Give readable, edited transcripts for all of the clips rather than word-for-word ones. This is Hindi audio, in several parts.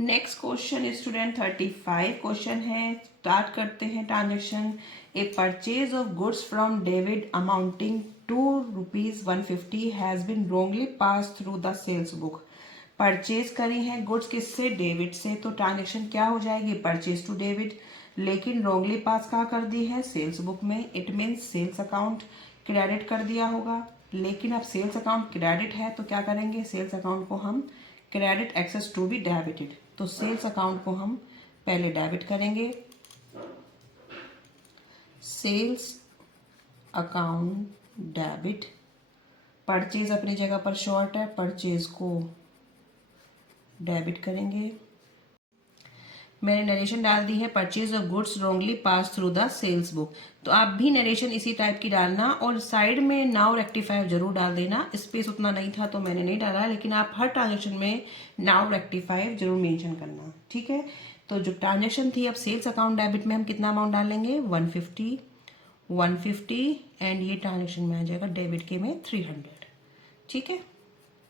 नेक्स्ट क्वेश्चन स्टूडेंट 35 क्वेश्चन है। स्टार्ट करते हैं transaction. A purchase of goods from David amounting to ₹150 has been wrongly pass through the sales book. Purchase करी है गुड्स किससे? डेविड से। तो ट्रांजेक्शन क्या हो जाएगी? परचेज टू डेविड, लेकिन रॉन्गली पास कहाँ कर दी है? सेल्स बुक में। It means sales account credit कर दिया होगा, लेकिन अब सेल्स अकाउंट क्रेडिट है तो क्या करेंगे? सेल्स अकाउंट को हम credit excess to be debited, तो सेल्स अकाउंट को हम पहले डेबिट करेंगे। Sales account debit. परचेज अपनी जगह पर शॉर्ट है, परचेज को डेबिट करेंगे। मैंने नरेशन डाल दी है, purchase of goods wrongly pass through the sales book. तो आप भी नरेशन इसी टाइप की डालना और साइड में नाउ रेक्टिफायर जरूर डाल देना। स्पेस उतना नहीं था तो मैंने नहीं डाला, लेकिन आप हर ट्रांजेक्शन में नाउ रेक्टिफायर जरूर मेंशन करना, ठीक है। तो जो ट्रांजेक्शन थी, अब सेल्स अकाउंट डेबिट में हम कितना अमाउंट डालेंगे? 150 एंड ये ट्रांजेक्शन में आ जाएगा डेबिट के में 300, ठीक है।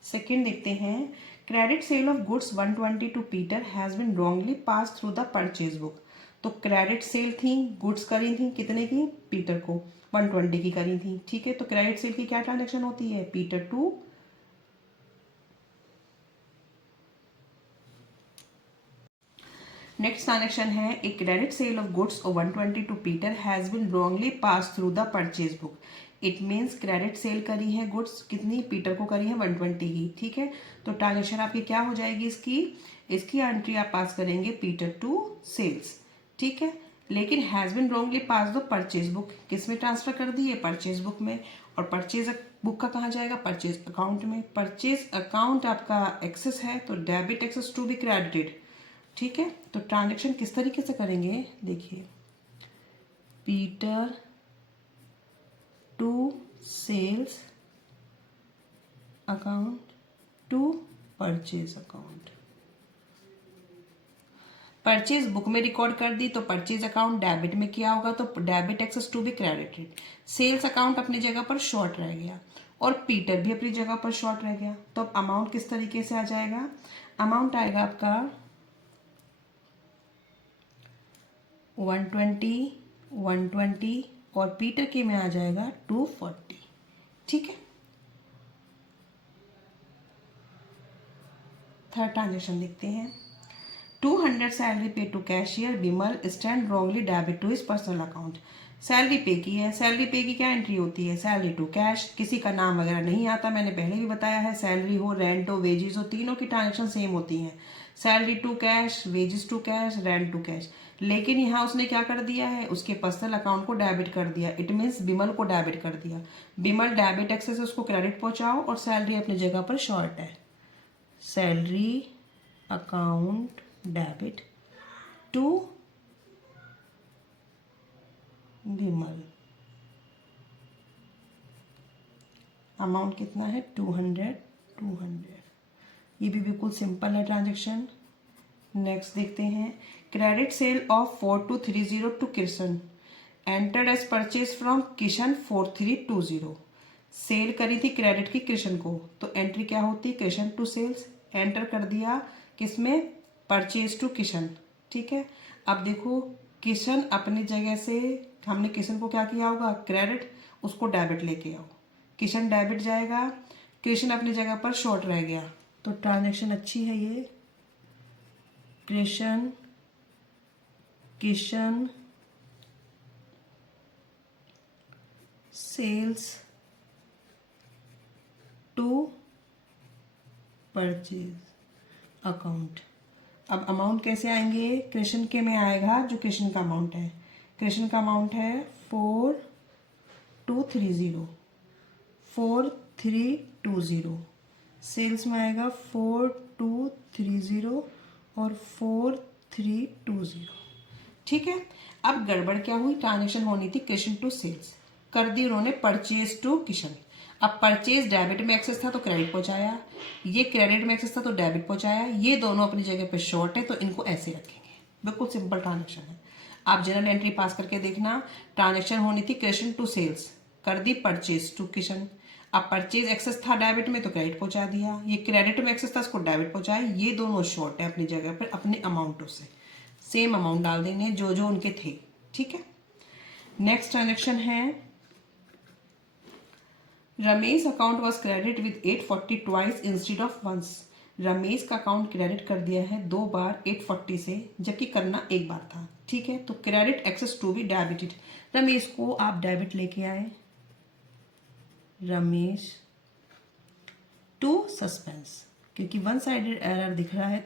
सेकेंड देखते हैं। Credit sale of goods 120 to Peter has been wrongly pass through the purchase book. तो क्रेडिट सेल थी, गुड्स करी थी कितने की? पीटर को 120 की करी थी, ठीक है। तो क्रेडिट सेल की क्या ट्रांजेक्शन होती है? पीटर टू नेक्स्ट ट्रांजेक्शन है। A credit sale of goods of 120 to Peter has been wrongly pass through the purchase book. It means credit sale करी है गुड्स कितनी? पीटर को करी है 120 की, ठीक है। तो ट्रांजेक्शन आपकी क्या हो जाएगी? इसकी एंट्री आप पास करेंगे पीटर टू सेल्स, ठीक है। लेकिन हैज बीन रॉन्गली पास दो परचेज बुक किस में ट्रांसफर कर दी है? परचेज बुक में। और परचेज बुक का कहाँ जाएगा? परचेज अकाउंट में। परचेज अकाउंट आपका एक्सेस है तो debit excess to be credited, ठीक है। तो ट्रांजेक्शन किस तरीके से करेंगे? देखिए, Peter to sales account to purchase account. Purchase book में रिकॉर्ड कर दी तो परचेज अकाउंट डेबिट में किया होगा तो debit excess to be credited. Sales account अपनी जगह पर शॉर्ट रह गया और पीटर भी अपनी जगह पर शॉर्ट रह गया। तो अब अमाउंट किस तरीके से आ जाएगा? अमाउंट आएगा आपका 120 और पीटर के में आ जाएगा 240, ठीक है। थर्ड ट्रांजेक्शन देखते हैं। 200 salary pay to cashier Bimal stand wrongly debit to his personal account. Salary pay की है। सैलरी पे की क्या एंट्री होती है? Salary to cash. किसी का नाम वगैरह नहीं आता, मैंने पहले भी बताया है। सैलरी हो, रेंट हो, वेजेस हो, तीनों की ट्रांजेक्शन सेम होती हैं। Salary to cash, wages to cash, rent to cash. लेकिन यहाँ उसने क्या कर दिया है? उसके पर्सनल अकाउंट को डेबिट कर दिया। इट मीन्स बिमल को डेबिट कर दिया। बिमल डेबिट एक्सेस उसको क्रेडिट पहुंचाओ और सैलरी अपनी जगह पर शॉर्ट है। Salary account debit to Bimal. Amount कितना है? 200। ये भी बिल्कुल सिंपल है ट्रांजेक्शन। नेक्स्ट देखते हैं। Credit sale of 4230 to Kishan entered as purchase from Kishan 4320। Sale करी थी क्रेडिट की किशन को, तो एंट्री क्या होती? Kishan to sales. एंटर कर दिया किसमें? परचेज टू किशन, ठीक है। अब देखो, किशन अपनी जगह से हमने किशन को क्या किया होगा? क्रेडिट, उसको डेबिट लेके आओ। किशन डेबिट जाएगा, किशन अपनी जगह पर शॉर्ट रह गया, तो ट्रांजेक्शन अच्छी है ये। Kishan sales to purchase account. अब अमाउंट कैसे आएंगे? कृष्ण के में आएगा जो कृष्ण का अमाउंट है। कृष्ण का अमाउंट है 4320। सेल्स में आएगा 4230 और 4320, ठीक है। अब गड़बड़ क्या हुई? ट्रांजेक्शन होनी थी किशन टू सेल्स, कर दी उन्होंने परचेज टू किशन। अब परचेज डेबिट में एक्सेस था तो क्रेडिट पहुंचाया, ये क्रेडिट में एक्सेस था तो डेबिट पहुंचाया। ये दोनों अपनी जगह पे शॉर्ट है तो इनको ऐसे रखेंगे। बिल्कुल सिंपल ट्रांजेक्शन है। आप जनरल एंट्री पास करके देखना। ट्रांजेक्शन होनी थी किशन टू सेल्स, कर दी परचेज टू किशन। अब परचेज एक्सेस था डेबिट में तो क्रेडिट पहुंचा दिया, ये क्रेडिट में एक्सेस था उसको डेबिट पहुंचाया, ये दोनों शॉर्ट है अपनी जगह पर अपने अमाउंटों से, सेम अमाउंट डाल देंगे जो जो उनके थे, ठीक है। नेक्स्ट ट्रांजेक्शन है Ramesh account was credit with 840 twice instead of once. Ramesh का अकाउंट क्रेडिट कर दिया है 2 बार 840 से, जबकि करना 1 बार था, ठीक है। तो credit excess to be debited, Ramesh को आप डेबिट लेके आए, रमेश टू सस्पेंस, क्योंकि वन साइडेड एरर दिख रहा है